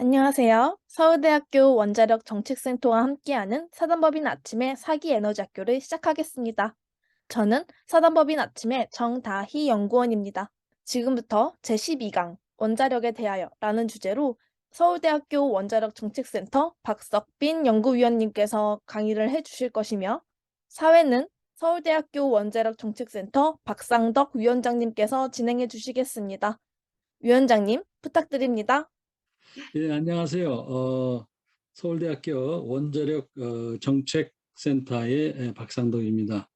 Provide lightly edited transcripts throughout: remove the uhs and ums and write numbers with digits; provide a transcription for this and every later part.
안녕하세요. 서울대학교 원자력 정책센터와 함께하는 사단법인 아침의 사기 에너지 학교를 시작하겠습니다. 저는 사단법인 아침의 정다희 연구원입니다. 지금부터 제12강 원자력에 대하여라는 주제로 서울대학교 원자력 정책센터 박석빈 연구위원님께서 강의를 해주실 것이며, 사회는 서울대학교 원자력 정책센터 박상덕 위원장님께서 진행해 주시겠습니다. 위원장님, 부탁드립니다. 예, 안녕하세요. 서울대학교 원자력 정책센터의 박상덕입니다.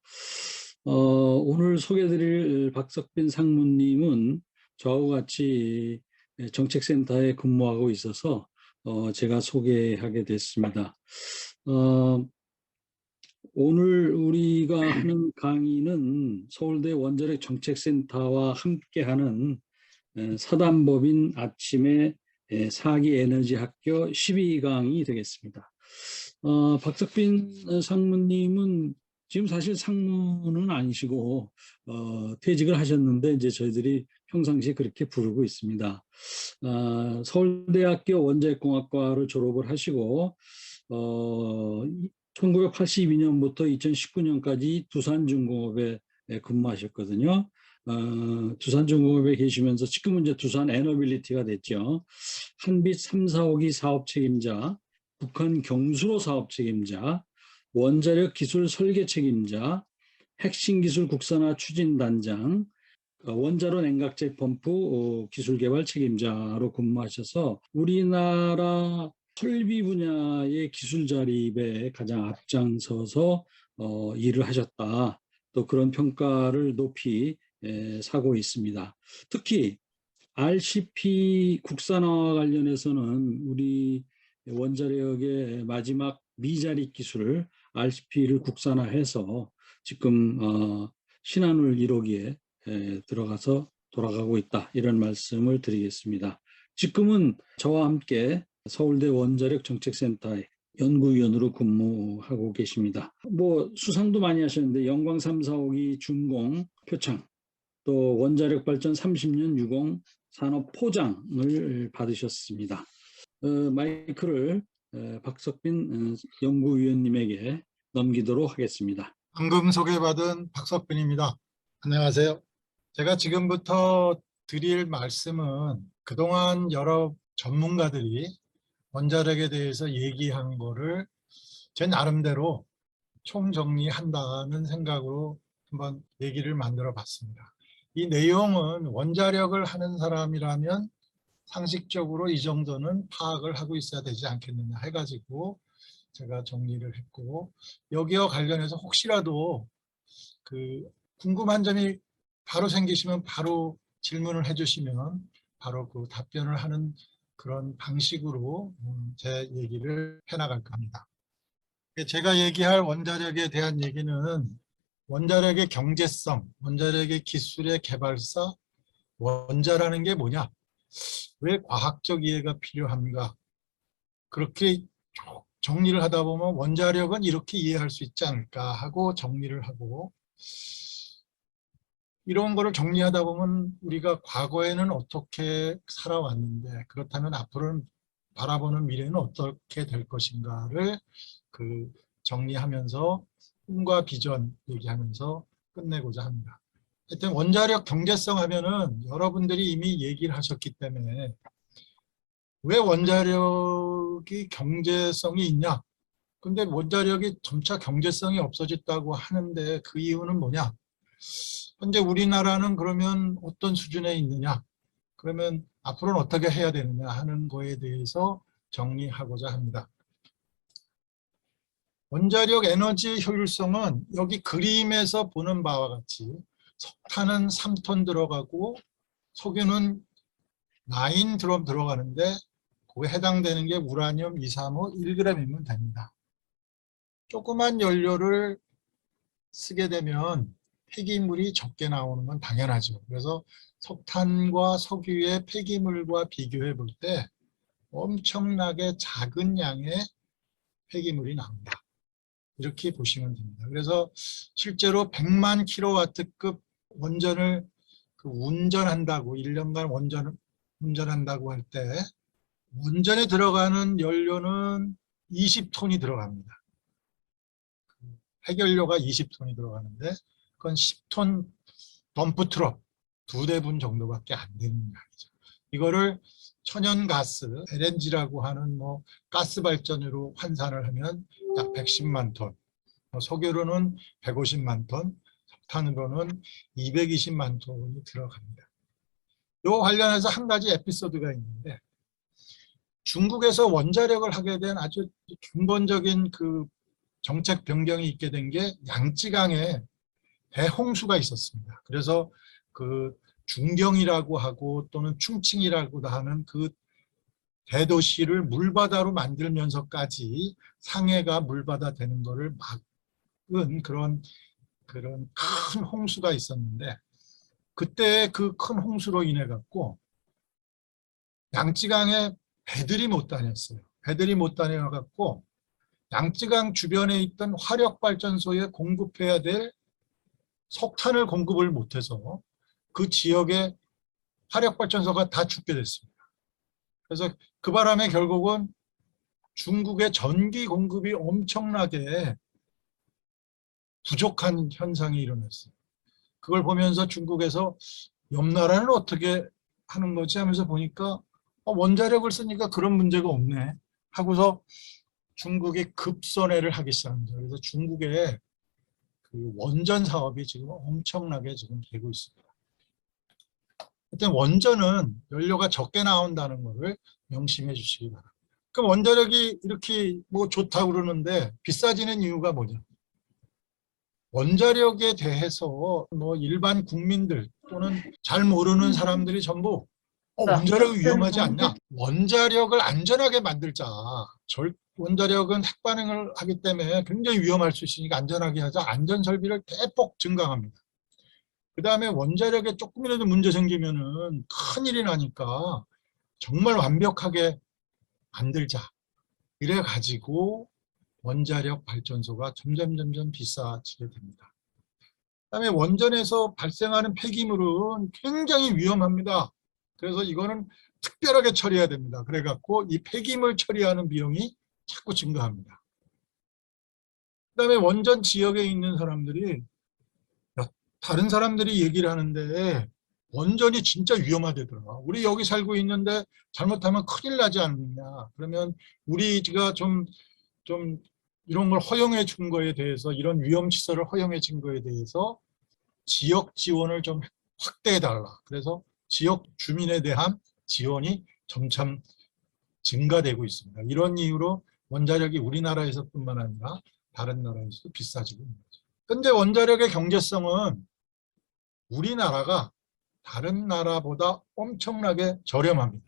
오늘 소개드릴 박석빈 상무님은 저와 같이 정책센터에 근무하고 있어서 제가 소개하게 됐습니다. 어, 오늘 우리가 하는 강의는 서울대 원자력 정책센터와 함께하는 사단법인 아침의 사기 에너지 학교 12강이 되겠습니다. 박석빈 상무님은 지금 사실 상무는 아니시고 퇴직을 하셨는데 이제 저희들이 평상시에 그렇게 부르고 있습니다. 서울대학교 원자력공학과를 졸업을 하시고 1982년부터 2019년까지 두산중공업에 근무하셨거든요. 두산중공업에 계시면서 지금은 이제 두산 에너빌리티가 됐죠. 한빛 3, 4호기 사업 책임자, 북한 경수로 사업 책임자, 원자력 기술 설계 책임자, 핵심 기술 국산화 추진단장, 원자로 냉각제 펌프 기술 개발 책임자로 근무하셔서 우리나라 설비 분야의 기술 자립에 가장 앞장서서 일을 하셨다. 또 그런 평가를 높이 사고 있습니다. 특히 RCP 국산화와 관련해서는 우리 원자력의 마지막 미자립 기술 RCP를 국산화해서 지금 신한울 1호기에 들어가서 돌아가고 있다. 이런 말씀을 드리겠습니다. 지금은 저와 함께 서울대 원자력 정책센터의 연구위원으로 근무하고 계십니다. 뭐 수상도 많이 하셨는데 영광 3, 4호기 준공 표창, 또 원자력 발전 30년 유공 산업 포장을 받으셨습니다. 마이크를 박석빈 연구위원님에게 넘기도록 하겠습니다. 방금 소개받은 박석빈입니다. 안녕하세요. 제가 지금부터 드릴 말씀은 그동안 여러 전문가들이 원자력에 대해서 얘기한 거를 제 나름대로 총정리한다는 생각으로 한번 얘기를 만들어 봤습니다. 이 내용은 원자력을 하는 사람이라면 상식적으로 이 정도는 파악을 하고 있어야 되지 않겠느냐 해가지고 제가 정리를 했고, 여기와 관련해서 혹시라도 그 궁금한 점이 바로 생기시면 바로 질문을 해주시면 바로 그 답변을 하는 그런 방식으로 제 얘기를 해나갈까 합니다. 제가 얘기할 원자력에 대한 얘기는 원자력의 경제성, 원자력의 기술의 개발사, 원자라는 게 뭐냐, 왜 과학적 이해가 필요합니까? 그렇게 정리를 하다 보면 원자력은 이렇게 이해할 수 있지 않을까 하고 정리를 하고, 이런 거를 정리하다 보면 우리가 과거에는 어떻게 살아왔는데 그렇다면 앞으로는 바라보는 미래는 어떻게 될 것인가를 정리하면서 꿈과 비전 얘기하면서 끝내고자 합니다. 하여튼 원자력 경제성 하면은 여러분들이 이미 얘기를 하셨기 때문에 왜 원자력이 경제성이 있냐? 근데 원자력이 점차 경제성이 없어졌다고 하는데 그 이유는 뭐냐? 현재 우리나라는 그러면 어떤 수준에 있느냐? 그러면 앞으로는 어떻게 해야 되느냐 하는 거에 대해서 정리하고자 합니다. 원자력 에너지 효율성은 여기 그림에서 보는 바와 같이 석탄은 3톤 들어가고 석유는 9드럼 들어가는데 그에 해당되는 게 우라늄 235 1g이면 됩니다. 조그만 연료를 쓰게 되면 폐기물이 적게 나오는 건 당연하죠. 그래서 석탄과 석유의 폐기물과 비교해 볼 때 엄청나게 작은 양의 폐기물이 나옵니다. 이렇게 보시면 됩니다. 그래서 실제로 100만 킬로와트급 원전을 운전한다고 1년간 운전한다고 할 때 원전에 들어가는 연료는 20톤이 들어갑니다. 해결료가 20톤이 들어가는데 그건 10톤 덤프 트럭 2대분 정도밖에 안 되는 양이죠. 이거를 천연가스, LNG라고 하는 뭐 가스 발전으로 환산을 하면 약 110만 톤, 석유로는 150만 톤, 석탄으로는 220만 톤이 들어갑니다. 이 관련해서 한 가지 에피소드가 있는데, 중국에서 원자력을 하게 된 아주 근본적인 그 정책 변경이 있게 된 게 양쯔강에 대홍수가 있었습니다. 그래서 그 중경이라고 하고 또는 충칭이라고 하는 그 대도시를 물바다로 만들면서까지 상해가 물바다 되는 것을 막은 그런 큰 홍수가 있었는데, 그때 그 큰 홍수로 인해 갖고 양쯔강에 배들이 못 다녔어요. 배들이 못 다녀 갖고 양쯔강 주변에 있던 화력발전소에 공급해야 될 석탄을 공급을 못해서 그 지역의 화력발전소가 다 죽게 됐습니다. 그래서 그 바람에 결국은 중국의 전기 공급이 엄청나게 부족한 현상이 일어났어요. 그걸 보면서 중국에서 옆 나라는 어떻게 하는 거지 하면서 보니까 원자력을 쓰니까 그런 문제가 없네 하고서 중국이 급선회를 하기 시작합니다. 그래서 중국의 그 원전 사업이 지금 엄청나게 지금 되고 있습니다. 하여튼 원전은 연료가 적게 나온다는 것을 명심해 주시기 바랍니다. 그럼 원자력이 이렇게 뭐 좋다고 그러는데 비싸지는 이유가 뭐냐? 원자력에 대해서 뭐 일반 국민들 또는 잘 모르는 사람들이 전부 원자력이 위험하지 않냐? 원자력을 안전하게 만들자. 원자력은 핵반응을 하기 때문에 굉장히 위험할 수 있으니까 안전하게 하자. 안전설비를 대폭 증강합니다. 그 다음에 원자력에 조금이라도 문제 생기면은 큰일이 나니까 정말 완벽하게 만들자. 이래 가지고 원자력 발전소가 점점 비싸지게 됩니다. 그다음에 원전에서 발생하는 폐기물은 굉장히 위험합니다. 그래서 이거는 특별하게 처리해야 됩니다. 그래갖고 이 폐기물 처리하는 비용이 자꾸 증가합니다. 그다음에 원전 지역에 있는 사람들이 다른 사람들이 얘기를 하는데 원전이 진짜 위험하대더라. 우리 여기 살고 있는데 잘못하면 큰일 나지 않느냐. 그러면 우리가 좀 이런 걸 허용해 준 거에 대해서, 이런 위험시설을 허용해 준 거에 대해서 지역 지원을 좀 확대해 달라. 그래서 지역 주민에 대한 지원이 점점 증가되고 있습니다. 이런 이유로 원자력이 우리나라에서뿐만 아니라 다른 나라에서도 비싸지고 있는 거죠. 현재 원자력의 경제성은 우리나라가 다른 나라보다 엄청나게 저렴합니다.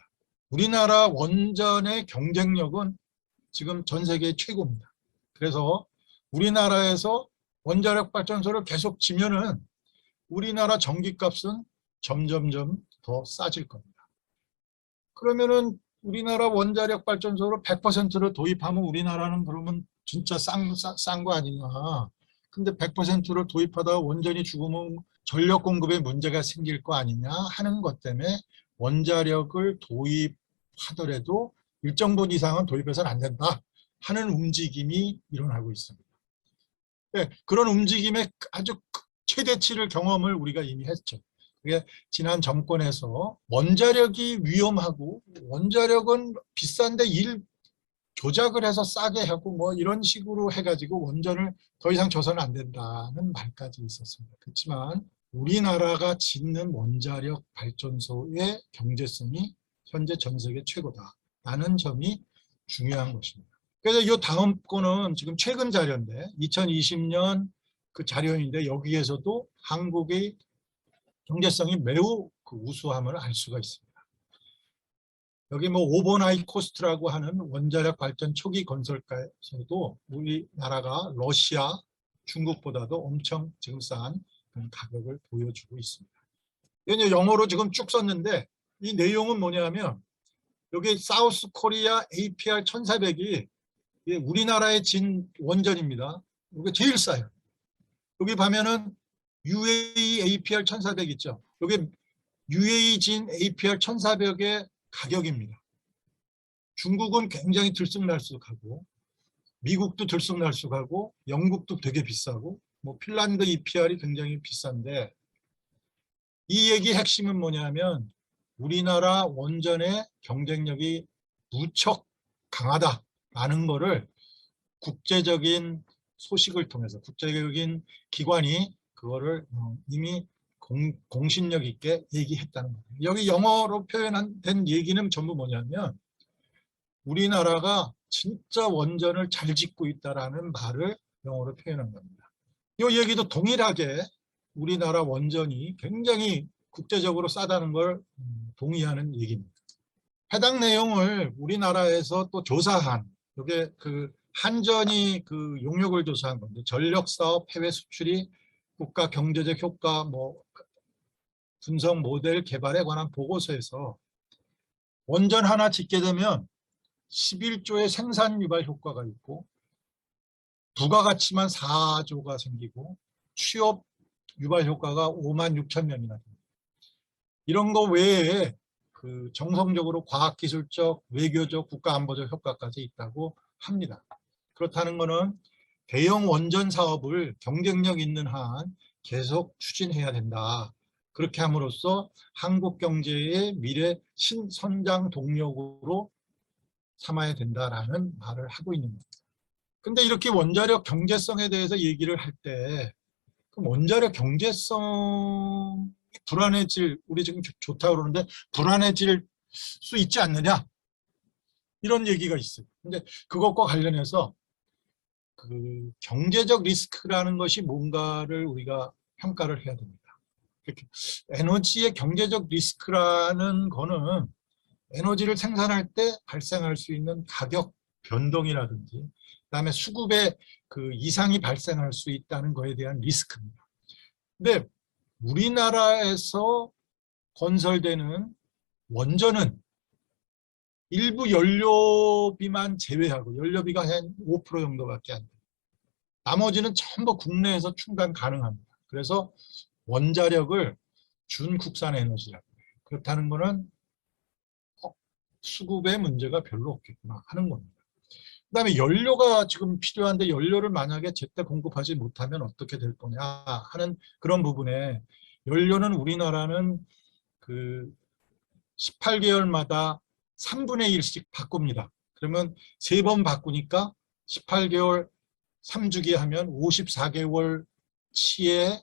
우리나라 원전의 경쟁력은 지금 전 세계 최고입니다. 그래서 우리나라에서 원자력 발전소를 계속 지면은 우리나라 전기값은 점점점 더 싸질 겁니다. 그러면은 우리나라 원자력 발전소를 100%로 도입하면 우리나라는 그러면 진짜 싼 거 아니냐. 근데 100%로 도입하다가 원전이 죽으면 전력 공급에 문제가 생길 거 아니냐 하는 것 때문에 원자력을 도입하더라도 일정 부분 이상은 도입해서는 안 된다 하는 움직임이 일어나고 있습니다. 네, 그런 움직임의 아주 최대치를 경험을 우리가 이미 했죠. 그게 지난 정권에서 원자력이 위험하고 원자력은 비싼데 조작을 해서 싸게 하고 뭐 이런 식으로 해가지고 원전을 더 이상 줘서는 안 된다는 말까지 있었습니다. 그렇지만 우리나라가 짓는 원자력 발전소의 경제성이 현재 전 세계 최고다라는 점이 중요한 것입니다. 그래서 이 다음 거는 지금 최근 자료인데 2020년 그 자료인데 여기에서도 한국의 경제성이 매우 그 우수함을 알 수가 있습니다. 여기 뭐 오버나이트 코스트라고 하는 원자력 발전 초기 건설가에서도 우리나라가 러시아, 중국보다도 엄청 지금 싼 그런 가격을 보여주고 있습니다. 이건 영어로 지금 쭉 썼는데 이 내용은 뭐냐면 여기 사우스 코리아 APR 1400이 우리나라의 진 원전입니다. 이게 제일 싸요. 여기 보면은 UAE APR 1400 있죠. 여기 UAE 진 APR 1400의 가격입니다. 중국은 굉장히 들쑥날쑥하고 미국도 들쑥날쑥하고 영국도 되게 비싸고 뭐 핀란드 EPR이 굉장히 비싼데 이 얘기 핵심은 뭐냐면 우리나라 원전의 경쟁력이 무척 강하다라는 거를 국제적인 소식을 통해서 국제적인 기관이 그거를 이미 공신력 있게 얘기했다는 거예요. 여기 영어로 표현된 얘기는 전부 뭐냐면 우리나라가 진짜 원전을 잘 짓고 있다라는 말을 영어로 표현한 겁니다. 이 얘기도 동일하게 우리나라 원전이 굉장히 국제적으로 싸다는 걸 동의하는 얘기입니다. 해당 내용을 우리나라에서 또 조사한 이게 그 한전이 그 용역을 조사한 건데 전력 사업 해외 수출이 국가 경제적 효과 뭐 분석 모델 개발에 관한 보고서에서 원전 하나 짓게 되면 11조의 생산 유발 효과가 있고 부가가치만 4조가 생기고 취업 유발 효과가 5만 6천 명이나 됩니다. 이런 거 외에 그 정성적으로 과학기술적, 외교적, 국가안보적 효과까지 있다고 합니다. 그렇다는 것은 대형 원전 사업을 경쟁력 있는 한 계속 추진해야 된다. 그렇게 함으로써 한국 경제의 미래 신선장 동력으로 삼아야 된다라는 말을 하고 있는 겁니다. 근데 이렇게 원자력 경제성에 대해서 얘기를 할 때 그럼 원자력 경제성이 불안해질, 우리 지금 좋다고 그러는데 불안해질 수 있지 않느냐? 이런 얘기가 있어요. 근데 그것과 관련해서 그 경제적 리스크라는 것이 뭔가를 우리가 평가를 해야 됩니다. 이렇게 에너지의 경제적 리스크라는 거는 에너지를 생산할 때 발생할 수 있는 가격 변동이라든지 그다음에 수급에 그 이상이 발생할 수 있다는 거에 대한 리스크입니다. 근데 우리나라에서 건설되는 원전은 일부 연료비만 제외하고 연료비가 한 5% 정도밖에 안 돼요. 나머지는 전부 국내에서 충당 가능합니다. 그래서 원자력을 준국산 에너지라고 해요. 그렇다는 거는 수급에 문제가 별로 없겠구나 하는 겁니다. 그다음에 연료가 지금 필요한데 연료를 만약에 제때 공급하지 못하면 어떻게 될 거냐 하는 그런 부분에 연료는 우리나라는 그 18개월마다 3분의 1씩 바꿉니다. 그러면 3번 바꾸니까 18개월 3주기 하면 54개월 치에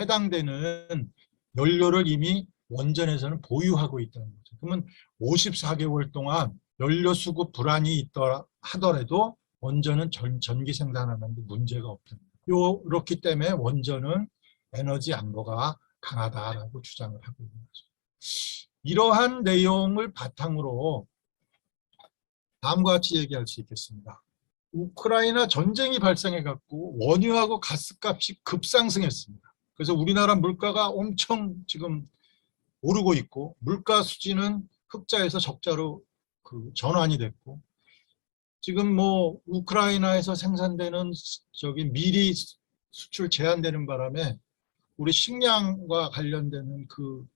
해당되는 연료를 이미 원전에서는 보유하고 있다는 거죠. 그러면 54개월 동안 연료 수급 불안이 있더라 하더라도 원전은 전기 생산하는데 문제가 없습니다. 이렇기 때문에 원전은 에너지 안보가 강하다라고 주장을 하고 있는 거죠. 이러한 내용을 바탕으로 다음과 같이 얘기할 수 있겠습니다. 우크라이나 전쟁이 발생해 갖고 원유하고 가스값이 급상승했습니다. 그래서 우리나라 물가가 엄청 지금 오르고 있고 물가 수지는 흑자에서 적자로 그 전환이 됐고 지금 뭐 우크라이나에서 생산되는 저기 미리 수출 제한되는 바람에 우리 식량과 관련되는 그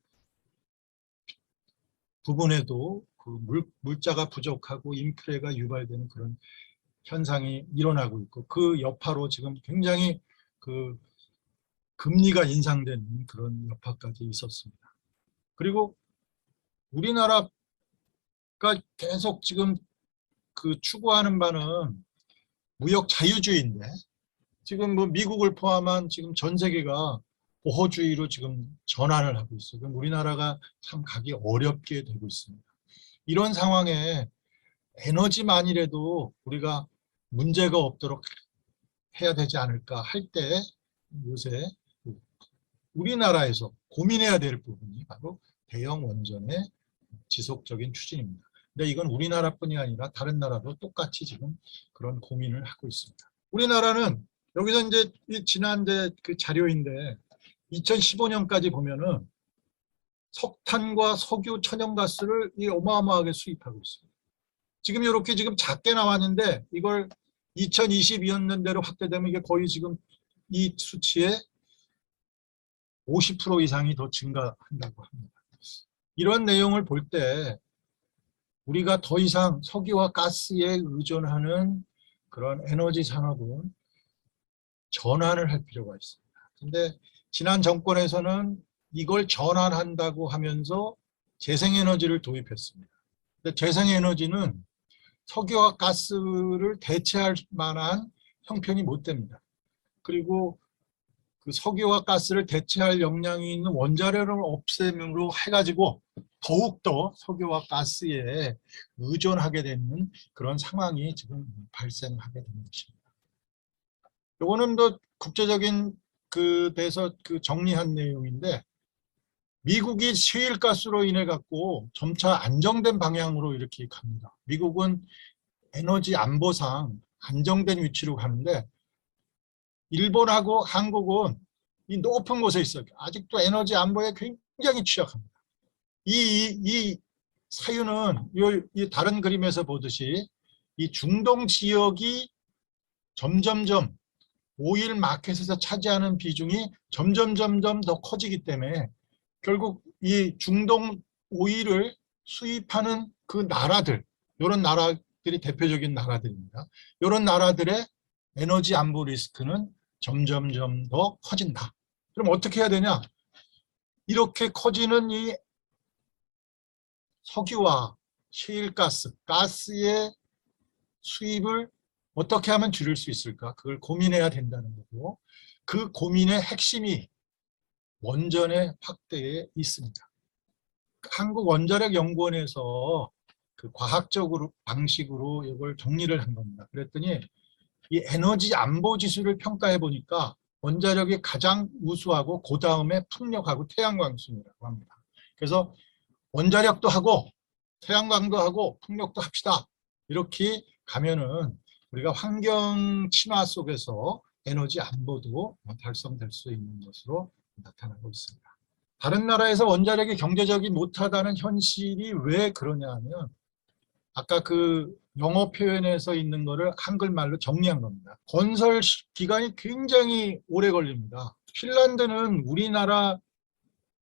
부분에도 그 물자가 부족하고 인플레가 유발되는 그런 현상이 일어나고 있고 그 여파로 지금 굉장히 그 금리가 인상되는 그런 여파까지 있었습니다. 그리고 우리나라가 계속 지금 그 추구하는 바는 무역 자유주의인데 지금 뭐 미국을 포함한 지금 전 세계가 보호주의로 지금 전환을 하고 있어요. 그럼 우리나라가 참 가기 어렵게 되고 있습니다. 이런 상황에 에너지만이라도 우리가 문제가 없도록 해야 되지 않을까 할 때 요새 우리나라에서 고민해야 될 부분이 바로 대형 원전의 지속적인 추진입니다. 근데 이건 우리나라뿐이 아니라 다른 나라도 똑같이 지금 그런 고민을 하고 있습니다. 우리나라는 여기서 이제 지난 그 자료인데 2015년까지 보면은 석탄과 석유, 천연가스를 어마어마하게 수입하고 있습니다. 지금 이렇게 지금 작게 나왔는데 이걸 2022년대로 확대되면 이게 거의 지금 이 수치의 50% 이상이 더 증가한다고 합니다. 이런 내용을 볼 때 우리가 더 이상 석유와 가스에 의존하는 그런 에너지 산업은 전환을 할 필요가 있습니다. 근데 지난 정권에서는 이걸 전환한다고 하면서 재생에너지를 도입했습니다. 근데 재생에너지는 석유와 가스를 대체할 만한 형편이 못 됩니다. 그리고 그 석유와 가스를 대체할 역량이 있는 원자력을 없앰으로 해가지고 더욱더 석유와 가스에 의존하게 되는 그런 상황이 지금 발생하게 되는 것입니다. 요거는 또 국제적인 그 데서 그 정리한 내용인데, 미국이 셰일가스로 인해 갖고 점차 안정된 방향으로 이렇게 갑니다. 미국은 에너지 안보상 안정된 위치로 가는데, 일본하고 한국은 이 높은 곳에 있어요. 아직도 에너지 안보에 굉장히 취약합니다. 이 사유는 이 다른 그림에서 보듯이 이 중동 지역이 점점점 오일 마켓에서 차지하는 비중이 점점 더 커지기 때문에 결국 이 중동 오일을 수입하는 그 나라들, 이런 나라들이 대표적인 나라들입니다. 이런 나라들의 에너지 안보 리스크는 점점 더 커진다. 그럼 어떻게 해야 되냐? 이렇게 커지는 이 석유와 셰일가스, 가스의 수입을 어떻게 하면 줄일 수 있을까? 그걸 고민해야 된다는 거고, 그 고민의 핵심이 원전의 확대에 있습니다. 한국원자력연구원에서 그 과학적으로 방식으로 이걸 정리를 한 겁니다. 그랬더니 이 에너지 안보 지수를 평가해 보니까 원자력이 가장 우수하고 그 다음에 풍력하고 태양광순이라고 합니다. 그래서 원자력도 하고 태양광도 하고 풍력도 합시다. 이렇게 가면은 우리가 환경 친화 속에서 에너지 안보도 달성될 수 있는 것으로 나타나고 있습니다. 다른 나라에서 원자력이 경제적이 못하다는 현실이 왜 그러냐 하면, 아까 그 영어 표현에서 있는 거를 한글말로 정리한 겁니다. 건설 기간이 굉장히 오래 걸립니다. 핀란드는 우리나라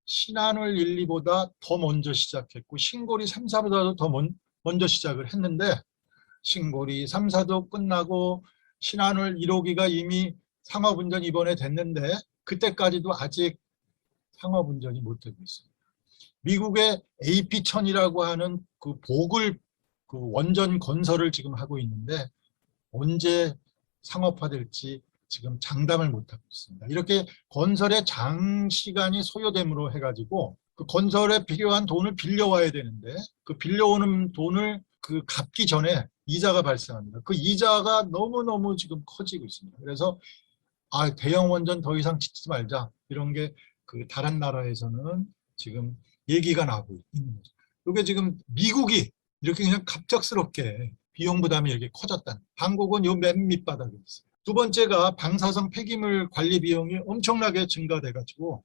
신한울 1, 2보다 더 먼저 시작했고 신고리 3, 4보다도 더 먼저 시작을 했는데, 신고리 3, 4도 끝나고 신한울 1호기가 이미 상업운전 이번에 됐는데 그때까지도 아직 상업운전이 못 되고 있습니다. 미국의 AP1000이라고 하는 그 보글 그 원전 건설을 지금 하고 있는데 언제 상업화될지 지금 장담을 못하고 있습니다. 이렇게 건설에 장시간이 소요됨으로 해가지고 그 건설에 필요한 돈을 빌려와야 되는데, 그 빌려오는 돈을 그 갚기 전에 이자가 발생합니다. 그 이자가 너무너무 지금 커지고 있습니다. 그래서 대형 원전 더 이상 짓지 말자, 이런 게 그 다른 나라에서는 지금 얘기가 나오고 있는 거죠. 이게 지금 미국이 이렇게 그냥 갑작스럽게 비용 부담이 이렇게 커졌다는, 한국은 요 맨 밑바닥에 있어요. 두 번째가 방사성 폐기물 관리 비용이 엄청나게 증가돼 가지고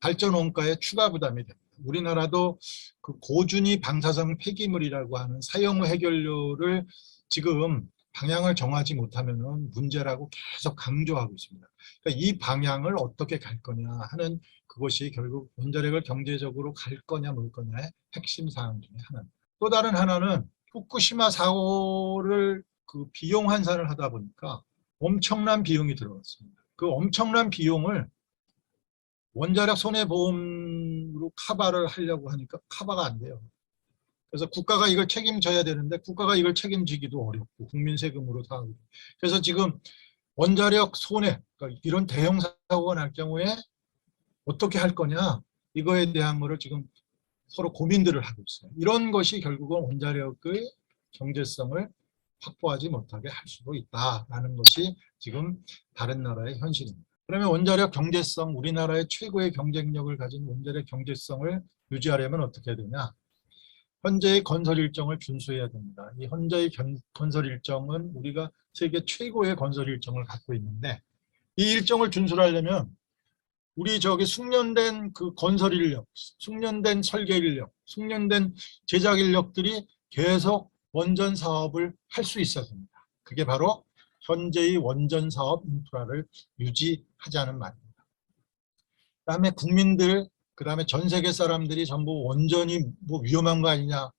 발전 원가에 추가 부담이 됩니다. 우리나라도 그 고준위 방사성 폐기물이라고 하는 사용 후 해결료를 지금 방향을 정하지 못하면 문제라고 계속 강조하고 있습니다. 그러니까 이 방향을 어떻게 갈 거냐 하는, 그것이 결국 원자력을 경제적으로 갈 거냐 말 거냐의 핵심 사항 중에 하나입니다. 또 다른 하나는 후쿠시마 사고를 그 비용 환산을 하다 보니까 엄청난 비용이 들어갔습니다. 그 엄청난 비용을 원자력 손해보험으로 커버를 하려고 하니까 커버가 안 돼요. 그래서 국가가 이걸 책임져야 되는데 국가가 이걸 책임지기도 어렵고 국민 세금으로 다 하고. 그래서 지금 원자력 손해, 그러니까 이런 대형 사고가 날 경우에 어떻게 할 거냐, 이거에 대한 거를 지금 서로 고민들을 하고 있어요. 이런 것이 결국은 원자력의 경제성을 확보하지 못하게 할 수도 있다라는 것이 지금 다른 나라의 현실입니다. 그러면 원자력 경제성, 우리나라의 최고의 경쟁력을 가진 원자력 경제성을 유지하려면 어떻게 해야 되냐? 현재의 건설 일정을 준수해야 됩니다. 이 현재의 건설 일정은 우리가 세계 최고의 건설 일정을 갖고 있는데, 이 일정을 준수하려면 우리 저기 숙련된 그 건설 인력, 숙련된 설계 인력, 숙련된 제작 인력들이 계속 원전 사업을 할 수 있어야 됩니다. 그게 바로 현재의 원전 사업 인프라를 유지하자는 말입니다. 그다음에 국민들, 그다음에 전 세계 사람들이 전부 원전이 뭐 위험한 거 아니냐,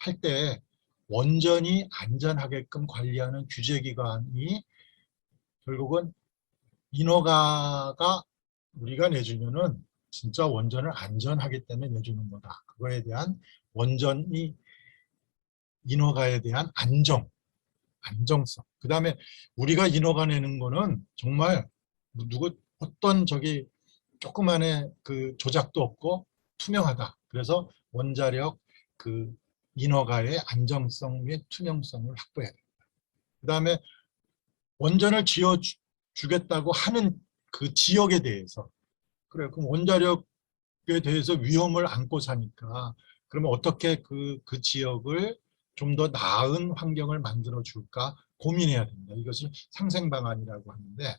할 때 원전이 안전하게끔 관리하는 규제기관이 결국은 인허가가 우리가 내주면은 진짜 원전을 안전하기 때문에 내주는 거다. 그거에 대한 원전이 인허가에 대한 안정성. 그 다음에 우리가 인허가 내는 거는 정말 어떤 조그만의 그 조작도 없고 투명하다. 그래서 원자력 그 인허가의 안정성 및 투명성을 확보해야 됩니다. 그 다음에 원전을 지어주겠다고 하는 그 지역에 대해서 그래 그럼 원자력에 대해서 위험을 안고 사니까 그러면 어떻게 그 지역을 좀 더 나은 환경을 만들어 줄까 고민해야 됩니다. 이것을 상생방안이라고 하는데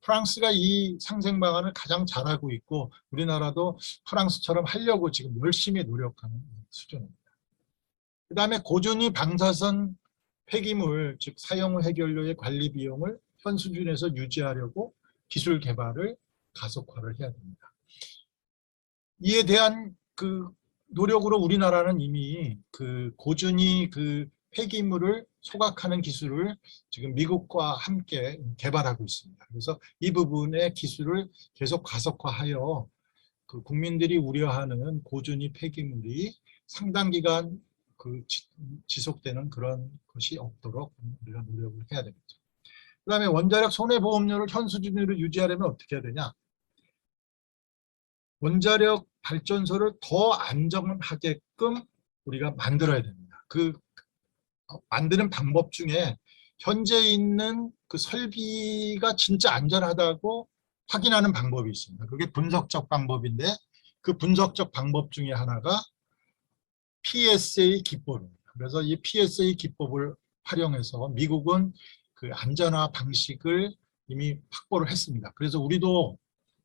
프랑스가 이 상생방안을 가장 잘하고 있고 우리나라도 프랑스처럼 하려고 지금 열심히 노력하는 수준입니다. 그 다음에 고준위 방사선 폐기물 즉 사용 해결료의 관리 비용을 현 수준에서 유지하려고 기술 개발을 가속화를 해야 됩니다. 이에 대한 그 노력으로 우리나라는 이미 그 고준위 그 폐기물을 소각하는 기술을 지금 미국과 함께 개발하고 있습니다. 그래서 이 부분의 기술을 계속 가속화하여 그 국민들이 우려하는 고준위 폐기물이 상당 기간 그 지속되는 그런 것이 없도록 우리가 노력을 해야 되겠죠. 그 다음에 원자력 손해보험료를 현 수준으로 유지하려면 어떻게 해야 되냐? 원자력 발전소를 더 안전하게끔 우리가 만들어야 됩니다. 그 만드는 방법 중에 현재 있는 그 설비가 진짜 안전하다고 확인하는 방법이 있습니다. 그게 분석적 방법인데 그 분석적 방법 중에 하나가 PSA 기법입니다. 그래서 이 PSA 기법을 활용해서 미국은 그 안전화 방식을 이미 확보를 했습니다. 그래서 우리도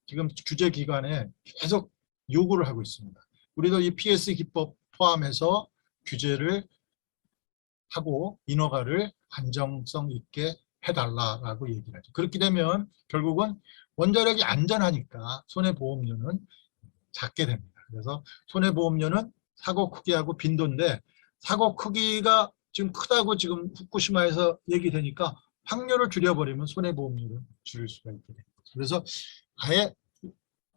지금 규제기관에 계속 요구를 하고 있습니다. 우리도 이 PSA 기법 포함해서 규제를 하고 인허가를 안정성 있게 해달라고 얘기를 하죠. 그렇게 되면 결국은 원자력이 안전하니까 손해보험료는 작게 됩니다. 그래서 손해보험료는 사고 크기하고 빈도인데 사고 크기가 지금 크다고 지금 후쿠시마에서 얘기되니까 확률을 줄여버리면 손해보험료를 줄일 수가 있게 됩니다. 그래서 아예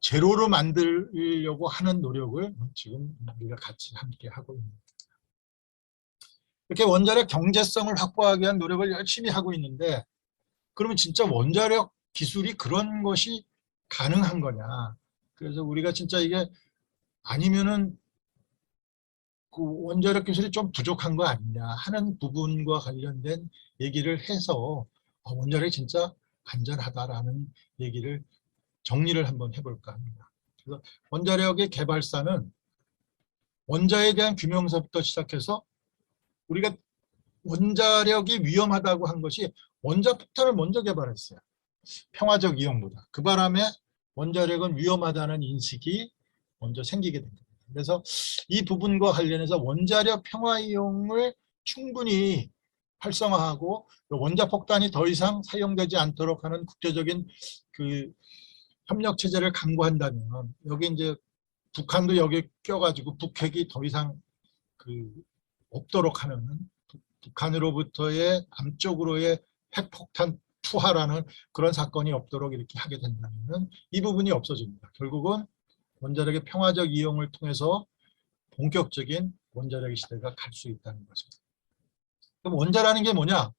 제로로 만들려고 하는 노력을 지금 우리가 같이 함께 하고 있습니다. 이렇게 원자력 경제성을 확보하기 위한 노력을 열심히 하고 있는데 그러면 진짜 원자력 기술이 그런 것이 가능한 거냐. 그래서 우리가 진짜 이게 아니면은 그 원자력 기술이 좀 부족한 거 아니냐 하는 부분과 관련된 얘기를 해서 원자력이 진짜 안전하다라는 얘기를 정리를 한번 해볼까 합니다. 그래서 원자력의 개발사는 원자에 대한 규명서부터 시작해서 우리가 원자력이 위험하다고 한 것이 원자폭탄을 먼저 개발했어요. 평화적 이용보다. 그 바람에 원자력은 위험하다는 인식이 먼저 생기게 됩니다. 그래서 이 부분과 관련해서 원자력 평화 이용을 충분히 활성화하고 원자폭탄이 더 이상 사용되지 않도록 하는 국제적인 그 협력 체제를 강구한다면 여기 이제 북한도 여기 껴가지고 북핵이 더 이상 그 없도록 하는 북한으로부터의 남쪽으로의 핵폭탄 투하라는 그런 사건이 없도록 이렇게 하게 된다면 이 부분이 없어집니다. 결국은 원자력의 평화적 이용을 통해서 본격적인 원자력의 시대가 갈 수 있다는 거죠. 그럼 원자라는 게 뭐냐?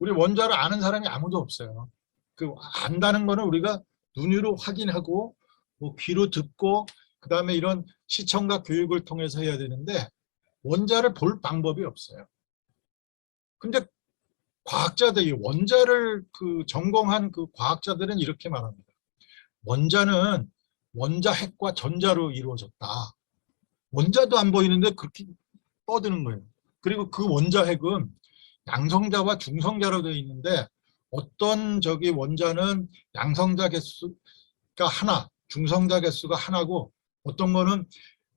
우리 원자를 아는 사람이 아무도 없어요. 그 안다는 거는 우리가 눈으로 확인하고 뭐 귀로 듣고 그 다음에 이런 시청과 교육을 통해서 해야 되는데 원자를 볼 방법이 없어요. 근데 과학자들이 원자를 그 전공한 그 과학자들은 이렇게 말합니다. 원자는 원자핵과 전자로 이루어졌다. 원자도 안 보이는데 그렇게 떠드는 거예요. 그리고 그 원자핵은 양성자와 중성자로 되어 있는데 어떤 원자는 양성자 개수가 하나, 중성자 개수가 하나고 어떤 거는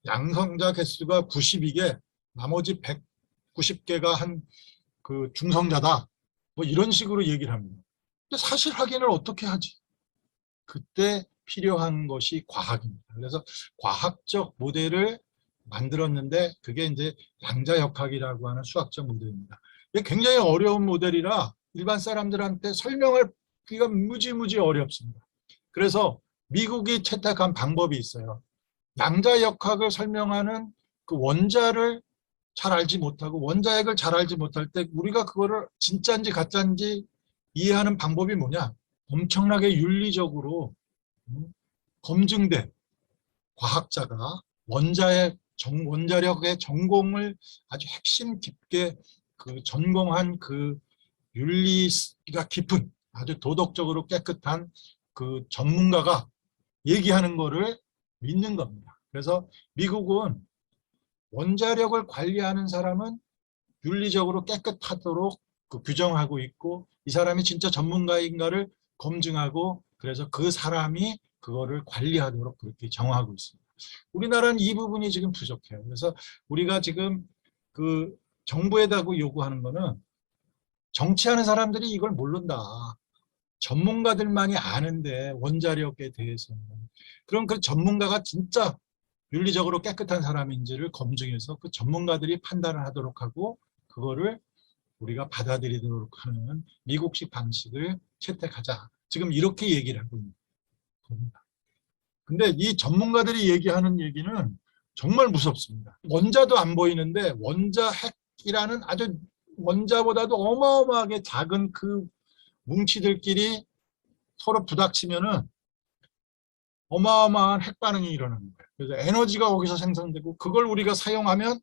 양성자 개수가 92개, 나머지 190개가 한 그 중성자다. 뭐 이런 식으로 얘기를 합니다. 근데 사실 확인을 어떻게 하지? 그때 필요한 것이 과학입니다. 그래서 과학적 모델을 만들었는데 그게 이제 양자역학이라고 하는 수학적 모델입니다. 이게 굉장히 어려운 모델이라 일반 사람들한테 설명하기가 무지무지 어렵습니다. 그래서 미국이 채택한 방법이 있어요. 양자역학을 설명하는 그 원자를 잘 알지 못하고 원자핵을 잘 알지 못할 때 우리가 그거를 진짜인지 가짜인지 이해하는 방법이 뭐냐? 엄청나게 윤리적으로 검증된 과학자가 원자력의 전공을 아주 핵심 깊게 그 전공한 그 윤리가 깊은 아주 도덕적으로 깨끗한 그 전문가가 얘기하는 거를 믿는 겁니다. 그래서 미국은 원자력을 관리하는 사람은 윤리적으로 깨끗하도록 그 규정하고 있고 이 사람이 진짜 전문가인가를 검증하고 그래서 그 사람이 그거를 관리하도록 그렇게 정하고 있습니다. 우리나라는 이 부분이 지금 부족해요. 그래서 우리가 지금 그 정부에다가 요구하는 거는 정치하는 사람들이 이걸 모른다. 전문가들만이 아는데 원자력에 대해서는. 그럼 그 전문가가 진짜 윤리적으로 깨끗한 사람인지를 검증해서 그 전문가들이 판단을 하도록 하고 그거를 우리가 받아들이도록 하는 미국식 방식을 채택하자. 지금 이렇게 얘기를 하고 있는 겁니다. 근데 이 전문가들이 얘기하는 얘기는 정말 무섭습니다. 원자도 안 보이는데 원자핵이라는 아주 원자보다도 어마어마하게 작은 그 뭉치들끼리 서로 부닥치면은 어마어마한 핵반응이 일어나는 거예요. 그래서 에너지가 거기서 생성되고 그걸 우리가 사용하면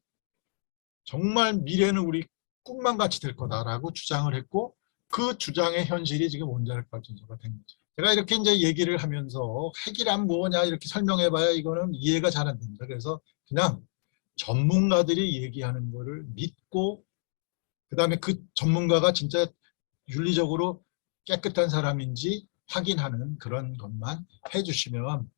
정말 미래는 우리 꿈만 같이 될 거다라고 주장을 했고 그 주장의 현실이 지금 원자력 발전소가 된 거죠. 제가 이렇게 이제 얘기를 하면서 핵이란 뭐냐 이렇게 설명해봐야 이거는 이해가 잘 안 됩니다. 그래서 그냥 전문가들이 얘기하는 거를 믿고 그다음에 그 전문가가 진짜 윤리적으로 깨끗한 사람인지 확인하는 그런 것만 해주시면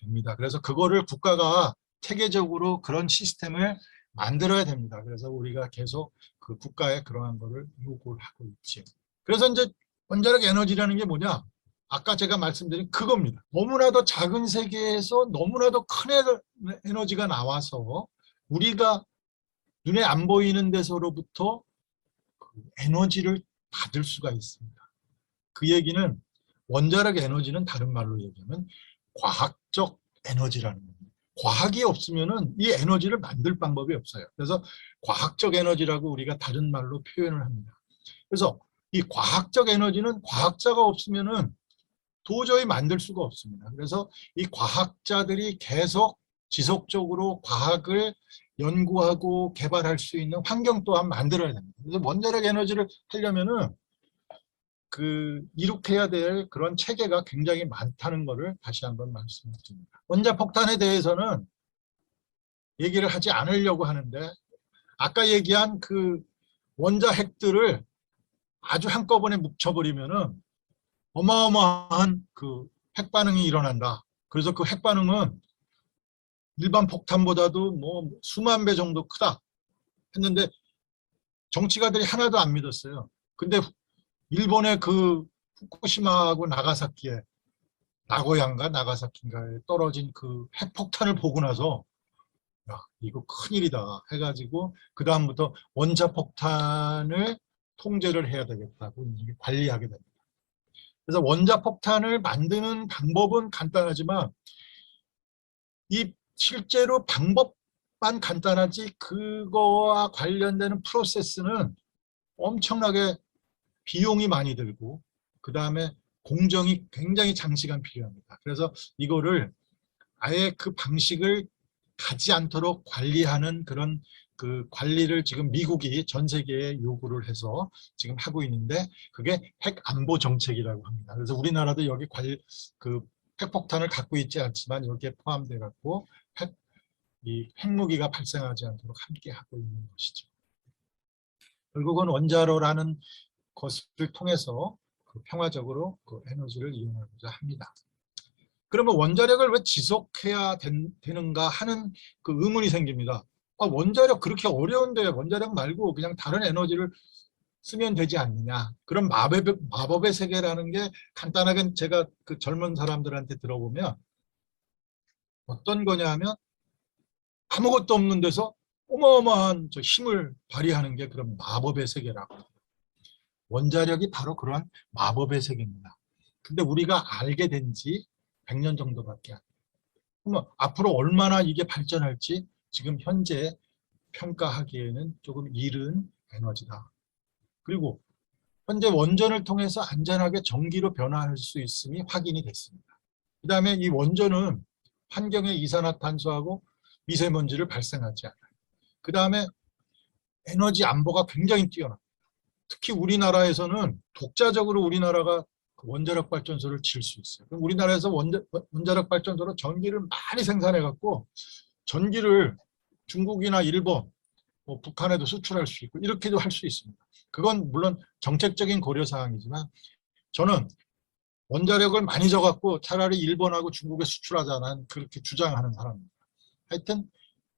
됩니다. 그래서 그거를 국가가 체계적으로 그런 시스템을 만들어야 됩니다. 그래서 우리가 계속 그 국가에 그러한 거를 요구를 하고 있죠. 그래서 이제 원자력 에너지라는 게 뭐냐? 아까 제가 말씀드린 그겁니다. 너무나도 작은 세계에서 너무나도 큰 에너지가 나와서 우리가 눈에 안 보이는 데서로부터 그 에너지를 받을 수가 있습니다. 그 얘기는 원자력 에너지는 다른 말로 얘기하면 과학적 에너지라는 겁니다. 과학이 없으면은 이 에너지를 만들 방법이 없어요. 그래서 과학적 에너지라고 우리가 다른 말로 표현을 합니다. 그래서 이 과학적 에너지는 과학자가 없으면은 도저히 만들 수가 없습니다. 그래서 이 과학자들이 계속 지속적으로 과학을 연구하고 개발할 수 있는 환경 또한 만들어야 됩니다. 그래서 원자력 에너지를 하려면은 그 이룩해야 될 그런 체계가 굉장히 많다는 것을 다시 한번 말씀드립니다. 원자폭탄에 대해서는 얘기를 하지 않으려고 하는데 아까 얘기한 그 원자핵들을 아주 한꺼번에 뭉쳐버리면은 어마어마한 그 핵반응이 일어난다. 그래서 그 핵반응은 일반 폭탄보다도 뭐 수만 배 정도 크다 했는데 정치가들이 하나도 안 믿었어요. 근데 일본의 그 후쿠시마하고 나가사키에 나고야인가 나가사키인가에 떨어진 그 핵폭탄을 보고 나서 야, 이거 큰일이다 해가지고 그 다음부터 원자폭탄을 통제를 해야 되겠다고 관리하게 됩니다. 그래서 원자폭탄을 만드는 방법은 간단하지만 이 실제로 방법만 간단하지 그거와 관련되는 프로세스는 엄청나게 비용이 많이 들고 그 다음에 공정이 굉장히 장시간 필요합니다. 그래서 이거를 아예 그 방식을 가지 않도록 관리하는 그런 그 관리를 지금 미국이 전 세계에 요구를 해서 지금 하고 있는데 그게 핵 안보 정책이라고 합니다. 그래서 우리나라도 여기 그 핵폭탄을 갖고 있지 않지만 여기에 포함돼 갖고 이 핵무기가 발생하지 않도록 함께 하고 있는 것이죠. 결국은 원자로라는 것을 통해서 그 평화적으로 그 에너지를 이용하고자 합니다. 그러면 원자력을 왜 지속해야 되는가 하는 그 의문이 생깁니다. 원자력 그렇게 어려운데 원자력 말고 그냥 다른 에너지를 쓰면 되지 않느냐. 그런 마법의 세계라는 게 간단하게 제가 그 젊은 사람들한테 들어보면 어떤 거냐 하면 아무것도 없는 데서 어마어마한 저 힘을 발휘하는 게 그런 마법의 세계라고. 원자력이 바로 그런 마법의 세계입니다. 근데 우리가 알게 된 지 100년 정도밖에 안 돼요. 그러면 앞으로 얼마나 이게 발전할지 지금 현재 평가하기에는 조금 이른 에너지다. 그리고 현재 원전을 통해서 안전하게 전기로 변화할 수 있음이 확인이 됐습니다. 그 다음에 이 원전은 환경에 이산화탄소하고 미세먼지를 발생하지 않아요. 그 다음에 에너지 안보가 굉장히 뛰어납니다. 특히 우리나라에서는 독자적으로 우리나라가 원자력 발전소를 질 수 있어요. 그럼 우리나라에서 원자력 발전소로 전기를 많이 생산해 갖고 전기를 중국이나 일본, 뭐 북한에도 수출할 수 있고 이렇게도 할 수 있습니다. 그건 물론 정책적인 고려 사항이지만 저는 원자력을 많이 져갖고 차라리 일본하고 중국에 수출하자, 난 그렇게 주장하는 사람입니다. 하여튼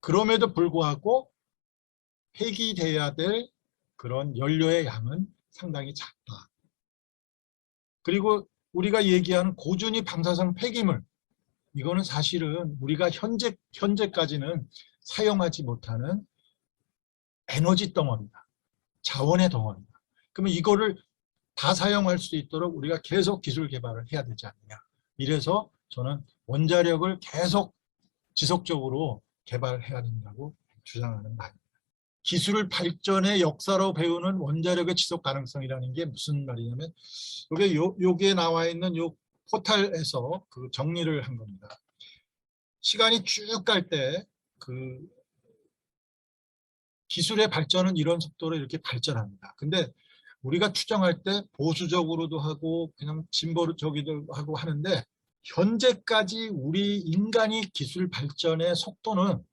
그럼에도 불구하고 폐기돼야 될 그런 연료의 양은 상당히 작다. 그리고 우리가 얘기하는 고준위 방사성 폐기물, 이거는 사실은 우리가 현재까지는 사용하지 못하는 에너지 덩어리다. 자원의 덩어리다. 그러면 이거를 다 사용할 수 있도록 우리가 계속 기술 개발을 해야 되지 않느냐. 이래서 저는 원자력을 계속 지속적으로 개발해야 된다고 주장하는 바입니다. 기술 발전의 역사로 배우는 원자력의 지속 가능성이라는 게 무슨 말이냐면 요게 나와 있는 요 포탈에서 그 정리를 한 겁니다. 시간이 쭉 갈 때 그 기술의 발전은 이런 속도로 이렇게 발전합니다. 근데 우리가 추정할 때 보수적으로도 하고 그냥 진보적이기도 하고 하는데 현재까지 우리 인간이 기술 발전의 속도는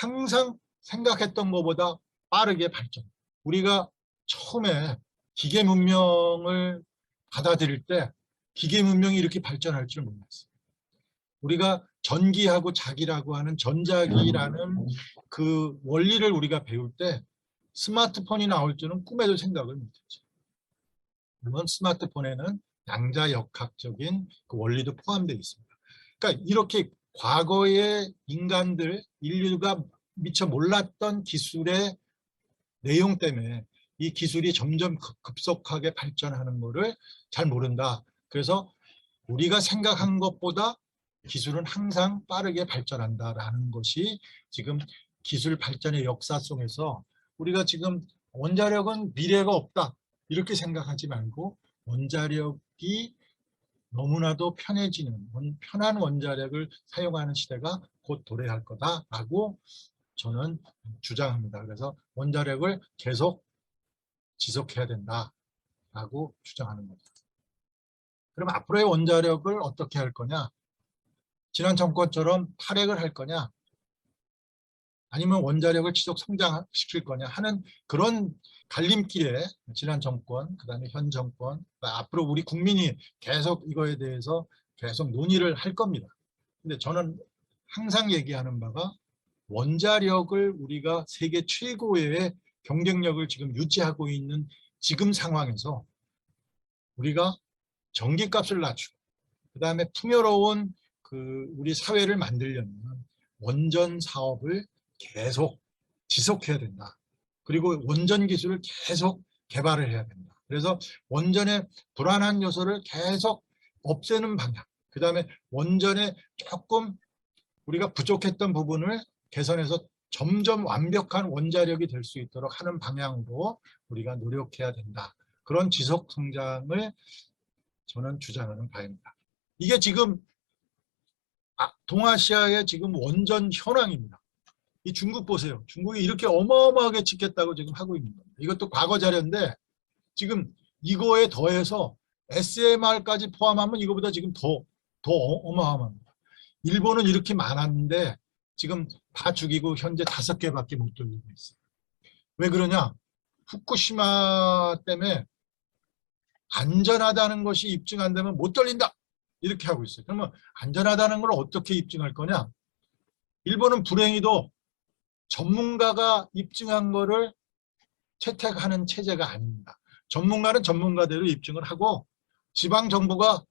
항상 생각했던 것보다 빠르게 발전. 우리가 처음에 기계 문명을 받아들일 때 기계 문명이 이렇게 발전할 줄 몰랐어요. 우리가 전기하고 자기라고 하는 전자기라는 그 원리를 우리가 배울 때 스마트폰이 나올 줄은 꿈에도 생각을 못했죠. 물론 스마트폰에는 양자역학적인 그 원리도 포함되어 있습니다. 그러니까 이렇게 과거의 인류가 미처 몰랐던 기술의 내용 때문에 이 기술이 점점 급속하게 발전하는 것을 잘 모른다. 그래서 우리가 생각한 것보다 기술은 항상 빠르게 발전한다라는 것이 지금 기술 발전의 역사 속에서 우리가 지금 원자력은 미래가 없다 이렇게 생각하지 말고 원자력이 너무나도 편한 원자력을 사용하는 시대가 곧 도래할 거다라고 저는 주장합니다. 그래서 원자력을 계속 지속해야 된다라고 주장하는 겁니다. 그럼 앞으로의 원자력을 어떻게 할 거냐? 지난 정권처럼 탈핵을 할 거냐? 아니면 원자력을 지속 성장시킬 거냐 하는 그런 갈림길에 지난 정권, 그다음에 현 정권, 앞으로 우리 국민이 계속 이거에 대해서 계속 논의를 할 겁니다. 근데 저는 항상 얘기하는 바가 원자력을 우리가 세계 최고의 경쟁력을 지금 유지하고 있는 지금 상황에서 우리가 전기값을 낮추고 그다음에 풍요로운 우리 사회를 만들려면 원전 사업을 계속 지속해야 된다. 그리고 원전 기술을 계속 개발을 해야 된다. 그래서 원전의 불안한 요소를 계속 없애는 방향. 그다음에 원전에 조금 우리가 부족했던 부분을 개선해서 점점 완벽한 원자력이 될 수 있도록 하는 방향으로 우리가 노력해야 된다. 그런 지속 성장을 저는 주장하는 바입니다. 이게 지금 동아시아의 지금 원전 현황입니다. 이 중국 보세요. 중국이 이렇게 어마어마하게 짓겠다고 지금 하고 있는 겁니다. 이것도 과거 자료인데 지금 이거에 더해서 SMR까지 포함하면 이거보다 지금 더 어마어마합니다. 일본은 이렇게 많았는데 지금 다 죽이고 현재 5개밖에 못 돌리고 있어요. 왜 그러냐? 후쿠시마 때문에 안전하다는 것이 입증 안 되면 못 돌린다. 이렇게 하고 있어요. 그러면 안전하다는 걸 어떻게 입증할 거냐? 일본은 불행히도 전문가가 입증한 거를 채택하는 체제가 아닙니다. 전문가는 전문가대로 입증을 하고 지방 정부가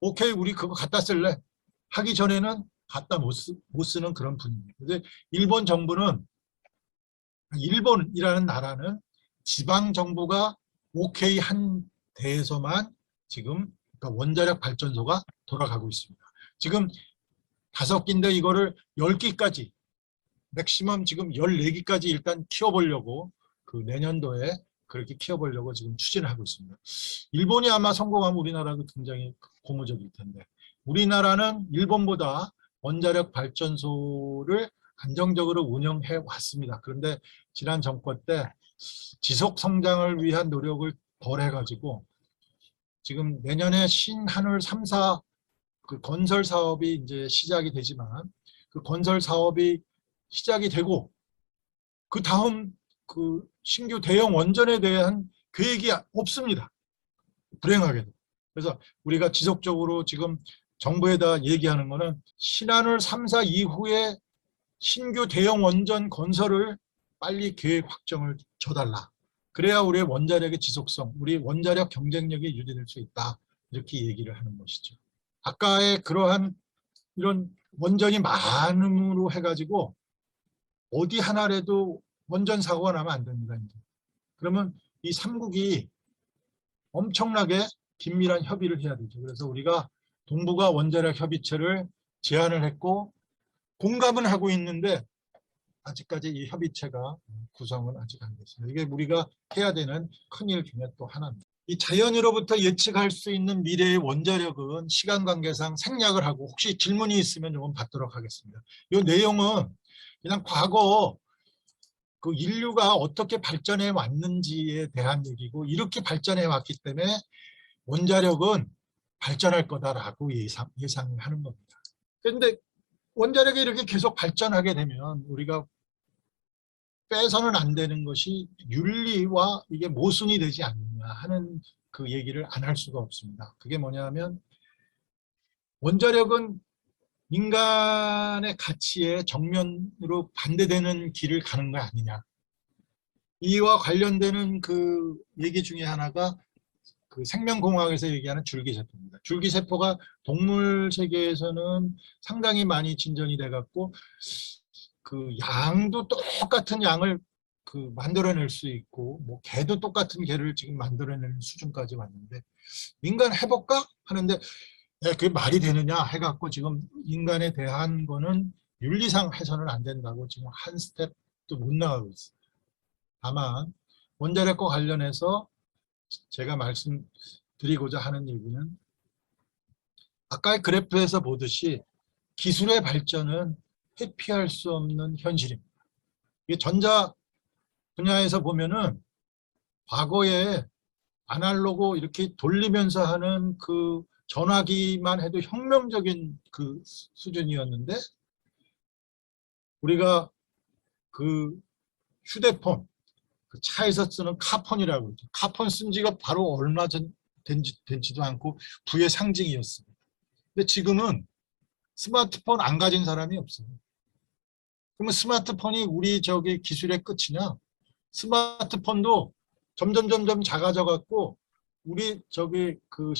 오케이 우리 그거 갖다 쓸래 하기 전에는 갖다 못 쓰는 그런 분위기. 근데 일본 정부는, 일본이라는 나라는 지방 정부가 오케이 한 데에서만 지금 그러니까 원자력 발전소가 돌아가고 있습니다. 지금 5기인데 이거를 10기까지 맥시멈 지금 14기까지 일단 키워보려고 그 내년도에 그렇게 키워보려고 지금 추진을 하고 있습니다. 일본이 아마 성공하면 우리나라도 굉장히 고무적일 텐데 우리나라는 일본보다 원자력 발전소를 안정적으로 운영해 왔습니다. 그런데 지난 정권 때 지속 성장을 위한 노력을 덜 해가지고 지금 내년에 신한울 3사 그 건설 사업이 이제 시작이 되지만 그 건설 사업이 시작이 되고 그 다음 그 신규 대형 원전에 대한 계획이 없습니다. 불행하게도. 그래서 우리가 지속적으로 지금 정부에다 얘기하는 거는 신한울 3사 이후에 신규 대형 원전 건설을 빨리 계획 확정을 줘달라. 그래야 우리의 원자력의 지속성, 우리 원자력 경쟁력이 유지될 수 있다. 이렇게 얘기를 하는 것이죠. 아까의 그러한 이런 원전이 많음으로 해가지고 어디 하나라도 원전 사고가 나면 안 됩니다. 이제. 그러면 이 3국이 엄청나게 긴밀한 협의를 해야 되죠. 그래서 우리가 동북아 원자력 협의체를 제안을 했고 공감은 하고 있는데 아직까지 이 협의체가 구성은 아직 안 됐습니다. 이게 우리가 해야 되는 큰일 중에 또 하나입니다. 이 자연으로부터 예측할 수 있는 미래의 원자력은 시간 관계상 생략을 하고 혹시 질문이 있으면 조금 받도록 하겠습니다. 이 내용은 그냥 과거 그 인류가 어떻게 발전해 왔는지에 대한 얘기고 이렇게 발전해 왔기 때문에 원자력은 발전할 거다라고 예상을 하는 겁니다. 그런데 원자력이 이렇게 계속 발전하게 되면 우리가 빼서는 안 되는 것이 윤리와 이게 모순이 되지 않느냐 하는 그 얘기를 안 할 수가 없습니다. 그게 뭐냐면 원자력은 인간의 가치에 정면으로 반대되는 길을 가는 거 아니냐. 이와 관련되는 그 얘기 중에 하나가 그 생명공학에서 얘기하는 줄기세포입니다. 줄기세포가 동물 세계에서는 상당히 많이 진전이 돼갖고 그 양도 똑같은 양을 그 만들어낼 수 있고 뭐 개도 똑같은 개를 지금 만들어내는 수준까지 왔는데 인간 해볼까 하는데 그게 말이 되느냐 해갖고 지금 인간에 대한 거는 윤리상 해서는 안 된다고 지금 한 스텝도 못 나가고 있어요. 다만 원자력과 관련해서 제가 말씀드리고자 하는 얘기는 아까의 그래프에서 보듯이 기술의 발전은 회피할 수 없는 현실입니다. 이게 전자 분야에서 보면은 과거에 아날로그 이렇게 돌리면서 하는 그 전화기만 해도 혁명적인 그 수준이었는데 우리가 그 휴대폰 그 차에서 쓰는 카폰이라고 그러죠. 카폰 쓴 지가 바로 얼마 전 된지도 않고 부의 상징이었습니다. 근데 지금은 스마트폰 안 가진 사람이 없어요. 그러면 스마트폰이 우리 저기 기술의 끝이냐? 스마트폰도 점점 작아져 갖고 우리 저기 그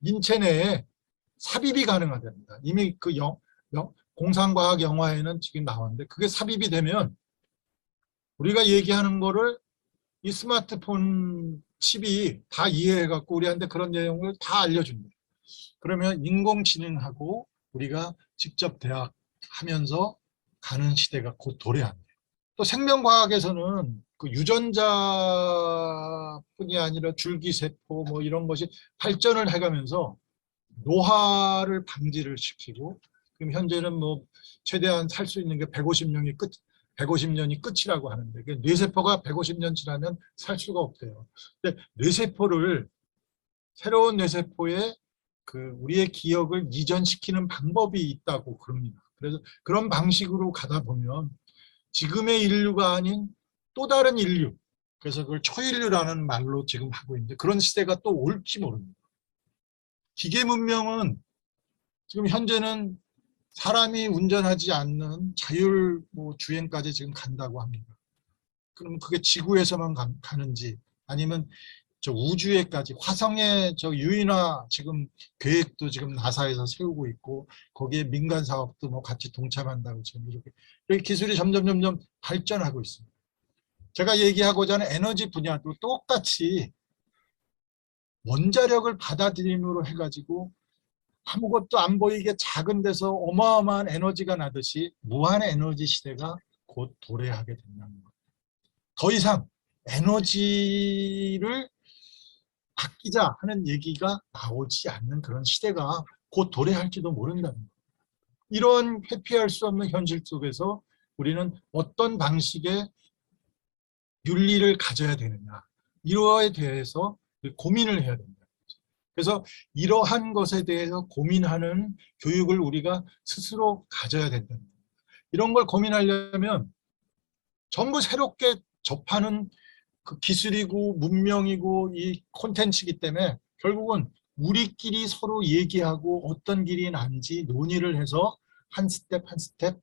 인체 내에 삽입이 가능하답니다. 이미 그 공상과학 영화에는 지금 나왔는데 그게 삽입이 되면 우리가 얘기하는 거를 이 스마트폰 칩이 다 이해해 갖고 우리한테 그런 내용을 다 알려줍니다. 그러면 인공지능하고 우리가 직접 대화하면서 가는 시대가 곧 도래합니다. 또 생명과학에서는 그 유전자뿐이 아니라 줄기세포 뭐 이런 것이 발전을 해가면서 노화를 방지를 시키고 그럼 현재는 뭐 최대한 살 수 있는 게 150년이 끝이라고 하는데 뇌세포가 150년 지나면 살 수가 없대요. 근데 뇌세포를 새로운 뇌세포에 그 우리의 기억을 이전시키는 방법이 있다고 그럽니다. 그래서 그런 방식으로 가다 보면 지금의 인류가 아닌 또 다른 인류, 그래서 그걸 초인류라는 말로 지금 하고 있는데 그런 시대가 또 올지 모릅니다. 기계 문명은 지금 현재는 사람이 운전하지 않는 자율 뭐 주행까지 지금 간다고 합니다. 그럼 그게 지구에서만 가는지 아니면 저 우주에까지 화성에 저 유인화 지금 계획도 지금 나사에서 세우고 있고 거기에 민간 사업도 뭐 같이 동참한다고 지금 이렇게 기술이 점점 발전하고 있습니다. 제가 얘기하고자 하는 에너지 분야도 똑같이 원자력을 받아들임으로 해가지고 아무것도 안 보이게 작은 데서 어마어마한 에너지가 나듯이 무한 에너지 시대가 곧 도래하게 된다는 거예요. 더 이상 에너지를 아끼자 하는 얘기가 나오지 않는 그런 시대가 곧 도래할지도 모른다는 거예요. 이런 회피할 수 없는 현실 속에서 우리는 어떤 방식의 윤리를 가져야 되느냐, 이거에 대해서 고민을 해야 된다. 그래서 이러한 것에 대해서 고민하는 교육을 우리가 스스로 가져야 된다. 이런 걸 고민하려면 전부 새롭게 접하는 그 기술이고 문명이고 이 콘텐츠이기 때문에 결국은 우리끼리 서로 얘기하고 어떤 길이 난지 논의를 해서 한 스텝 한 스텝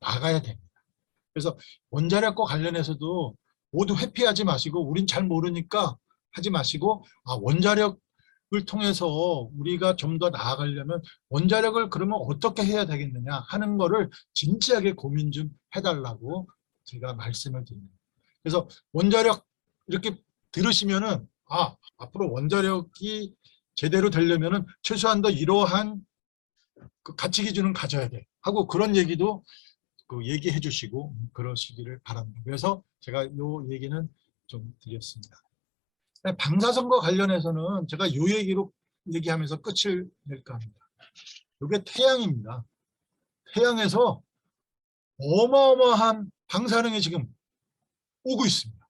나가야 됩니다. 그래서 원자력과 관련해서도 모두 회피하지 마시고 우린 잘 모르니까 하지 마시고 원자력을 통해서 우리가 좀 더 나아가려면 원자력을 그러면 어떻게 해야 되겠느냐 하는 거를 진지하게 고민 좀 해달라고 제가 말씀을 드립니다. 그래서 원자력 이렇게 들으시면은 앞으로 원자력이 제대로 되려면은 최소한 더 이러한 그 가치 기준은 가져야 돼 하고 그런 얘기도 얘기해 주시고 그러시기를 바랍니다. 그래서 제가 요 얘기는 좀 드렸습니다. 방사선과 관련해서는 제가 요 얘기로 얘기하면서 끝을 낼까 합니다. 이게 태양입니다. 태양에서 어마어마한 방사능이 지금 오고 있습니다.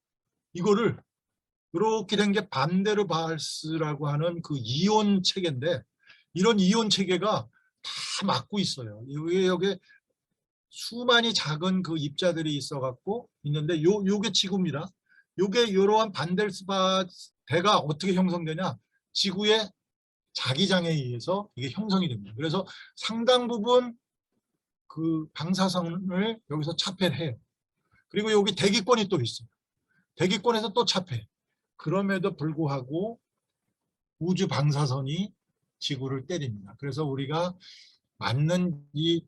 이거를 이렇게 된 게 반데르 바알스라고 하는 그 이온 체계인데 이런 이온 체계가 다 막고 있어요. 여기에 수많이 작은 그 입자들이 있어 갖고 있는데 요게 지구입니다. 요게 이러한 반데르바 대가 어떻게 형성되냐? 지구의 자기장에 의해서 이게 형성이 됩니다. 그래서 상당 부분 그 방사선을 여기서 차폐를 해요. 그리고 여기 대기권이 또 있어요. 대기권에서 또 차폐. 그럼에도 불구하고 우주 방사선이 지구를 때립니다. 그래서 우리가 맞는 이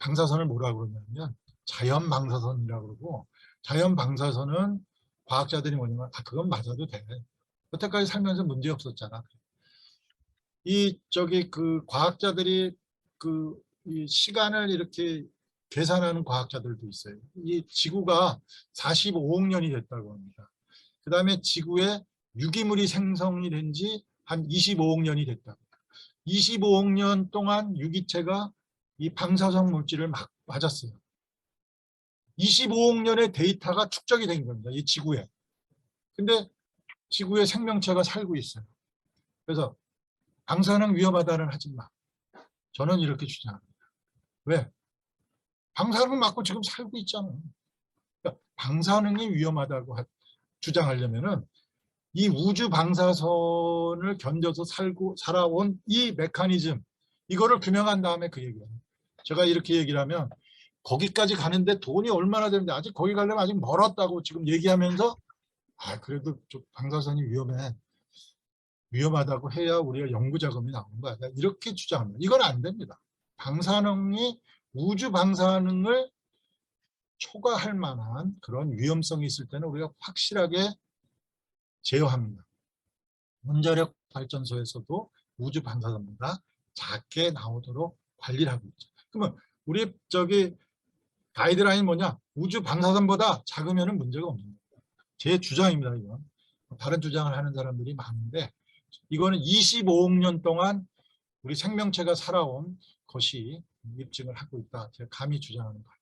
방사선을 뭐라고 그러냐면 자연 방사선이라고 그러고 자연 방사선은 과학자들이 뭐냐면 그건 맞아도 돼. 여태까지 살면서 문제 없었잖아. 그 과학자들이 이 시간을 이렇게 계산하는 과학자들도 있어요. 이 지구가 45억 년이 됐다고 합니다. 그 다음에 지구에 유기물이 생성이 된 지 한 25억 년이 됐다고. 25억 년 동안 유기체가 이 방사성 물질을 막 맞았어요. 25억 년의 데이터가 축적이 된 겁니다. 이 지구에. 근데 지구에 생명체가 살고 있어요. 그래서 방사능 위험하다는 하지 마. 저는 이렇게 주장합니다. 왜? 방사능 맞고 지금 살고 있잖아요. 그러니까 방사능이 위험하다고 주장하려면은 이 우주 방사선을 견뎌서 살아온 이 메커니즘 이거를 규명한 다음에 그 얘기예요. 제가 이렇게 얘기를 하면 거기까지 가는데 돈이 얼마나 되는데 아직 거기 가려면 아직 멀었다고 지금 얘기하면서 그래도 좀 방사선이 위험하다고 해야 우리가 연구 자금이 나오는 거야. 이렇게 주장합니다. 이건 안 됩니다. 방사능이 우주 방사능을 초과할 만한 그런 위험성이 있을 때는 우리가 확실하게 제어합니다. 원자력 발전소에서도 우주 방사선보다 작게 나오도록 관리를 하고 있죠. 그러면 우리 가이드라인 뭐냐? 우주 방사선보다 작으면 문제가 없는 거예요. 제 주장입니다. 이건. 다른 주장을 하는 사람들이 많은데 이거는 25억 년 동안 우리 생명체가 살아온 것이 입증을 하고 있다. 제가 감히 주장하는 거예요.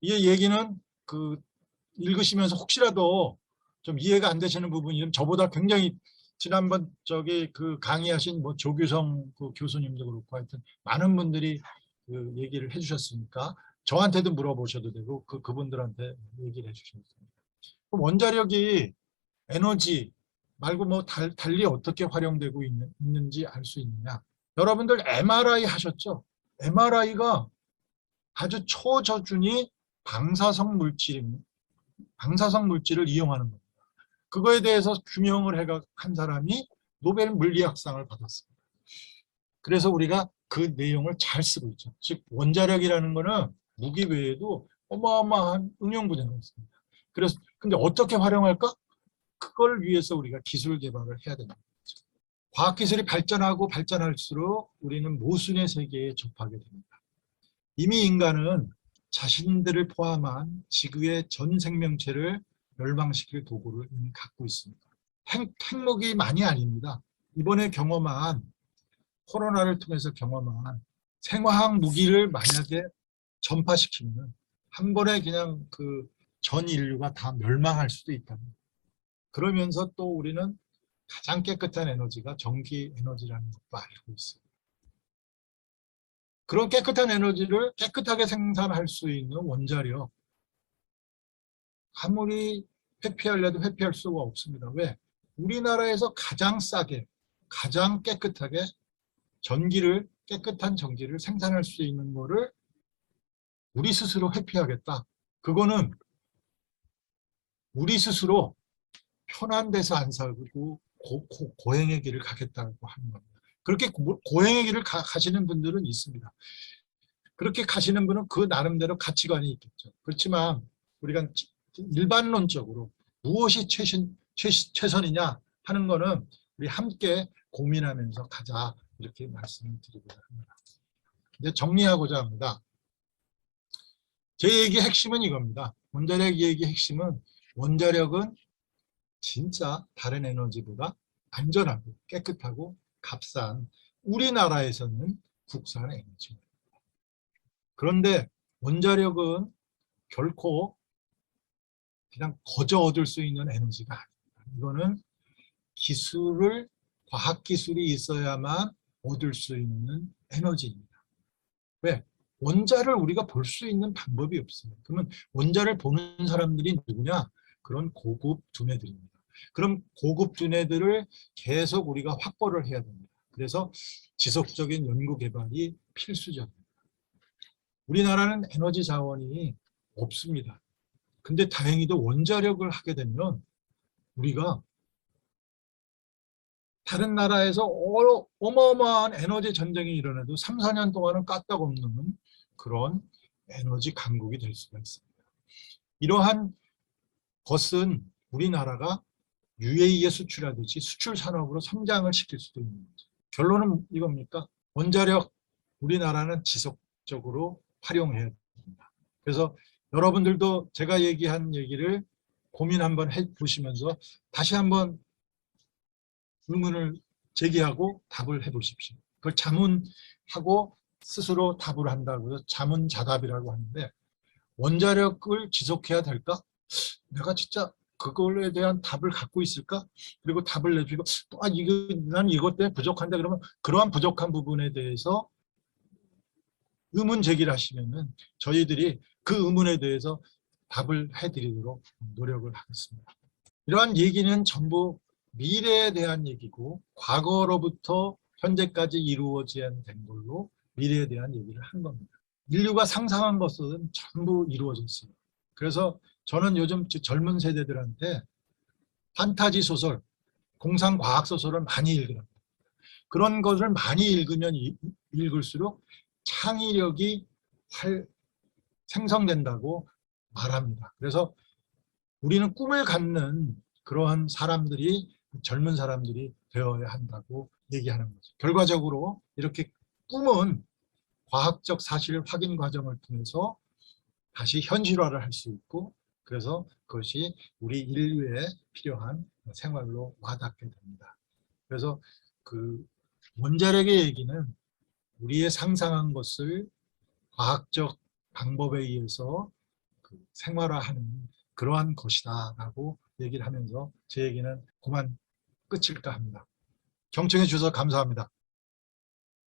이 얘기는 읽으시면서 혹시라도 좀 이해가 안 되시는 부분이 저보다 굉장히 지난번 강의하신 조규성 교수님도 그렇고 하여튼 많은 분들이 얘기를 해주셨으니까 저한테도 물어보셔도 되고 그분들한테 얘기를 해주셔도 됩니다. 그럼 원자력이 에너지 말고 달리 어떻게 활용되고 있는지 알 수 있느냐? 여러분들 MRI 하셨죠? MRI가 아주 초저준이 방사성 물질을 이용하는 겁니다. 그거에 대해서 규명을 한 사람이 노벨 물리학상을 받았습니다. 그래서 우리가 그 내용을 잘 쓰고 있죠. 즉 원자력이라는 거는 무기 외에도 어마어마한 응용 분야가 있습니다. 그래서 근데 어떻게 활용할까? 그걸 위해서 우리가 기술 개발을 해야 됩니다. 과학기술이 발전하고 발전할수록 우리는 모순의 세계에 접하게 됩니다. 이미 인간은 자신들을 포함한 지구의 전 생명체를 멸망시킬 도구를 이미 갖고 있습니다. 핵무기만이 아닙니다. 이번에 경험한 코로나를 통해서 경험한 생화학 무기를 만약에 전파시키면 한 번에 그냥 그 전 인류가 다 멸망할 수도 있다. 그러면서 또 우리는 가장 깨끗한 에너지가 전기 에너지라는 것도 알고 있습니다. 그런 깨끗한 에너지를 깨끗하게 생산할 수 있는 원자력, 아무리 회피하려도 회피할 수가 없습니다. 왜? 우리나라에서 가장 싸게, 가장 깨끗하게 깨끗한 전기를 생산할 수 있는 거를 우리 스스로 회피하겠다. 그거는 우리 스스로 편한 데서 안 살고 고행의 길을 가겠다고 하는 겁니다. 그렇게 고행의 길을 가시는 분들은 있습니다. 그렇게 가시는 분은 그 나름대로 가치관이 있겠죠. 그렇지만 우리가 일반론적으로 무엇이 최선이냐 하는 거는 우리 함께 고민하면서 가자 이렇게 말씀을 드리고자 합니다. 이제 정리하고자 합니다. 제 얘기의 핵심은 이겁니다. 원자력 얘기의 핵심은 원자력은 진짜 다른 에너지보다 안전하고 깨끗하고 값싼 우리나라에서는 국산 에너지입니다. 그런데 원자력은 결코 그냥 거저 얻을 수 있는 에너지가 아닙니다. 이거는 과학기술이 있어야만 얻을 수 있는 에너지입니다. 왜? 원자를 우리가 볼 수 있는 방법이 없습니다. 그러면 원자를 보는 사람들이 누구냐? 그런 고급 두뇌들입니다. 그럼 고급 두뇌들을 계속 우리가 확보를 해야 됩니다. 그래서 지속적인 연구 개발이 필수적입니다. 우리나라는 에너지 자원이 없습니다. 근데 다행히도 원자력을 하게 되면 우리가 다른 나라에서 어마어마한 에너지 전쟁이 일어나도 3, 4년 동안은 까딱없는 그런 에너지 강국이 될 수가 있습니다. 이러한 것은 우리나라가 UAE에 수출하듯이 수출 산업으로 성장을 시킬 수도 있는 거죠. 결론은 이겁니까? 원자력 우리나라는 지속적으로 활용해야 됩니다. 그래서 여러분들도 제가 얘기한 얘기를 고민 한번 해보시면서 다시 한번 의문을 제기하고 답을 해보십시오. 그걸 자문하고 스스로 답을 한다고 해서 자문자답이라고 하는데 원자력을 지속해야 될까? 내가 진짜 그걸에 대한 답을 갖고 있을까? 그리고 답을 내주고 난 이것 때문에 부족한데 그러면 그러한 부족한 부분에 대해서 의문 제기를 하시면은 저희들이 그 의문에 대해서 답을 해드리도록 노력을 하겠습니다. 이러한 얘기는 전부 미래에 대한 얘기고 과거로부터 현재까지 이루어진 걸로 미래에 대한 얘기를 한 겁니다. 인류가 상상한 것은 전부 이루어졌어요. 그래서 저는 요즘 젊은 세대들한테 판타지 소설, 공상과학 소설을 많이 읽으랍니다. 그런 것을 많이 읽으면 읽을수록 창의력이 생성된다고 말합니다. 그래서 우리는 꿈을 갖는 그러한 젊은 사람들이 되어야 한다고 얘기하는 거죠. 결과적으로 이렇게 꿈은 과학적 사실 확인 과정을 통해서 다시 현실화를 할 수 있고 그래서 그것이 우리 인류에 필요한 생활로 와닿게 됩니다. 그래서 그 원자력의 얘기는 우리의 상상한 것을 과학적 방법에 의해서 생활화하는 그러한 것이다라고 얘기를 하면서 제 얘기는 그만 끝일까 합니다. 경청해 주셔서 감사합니다.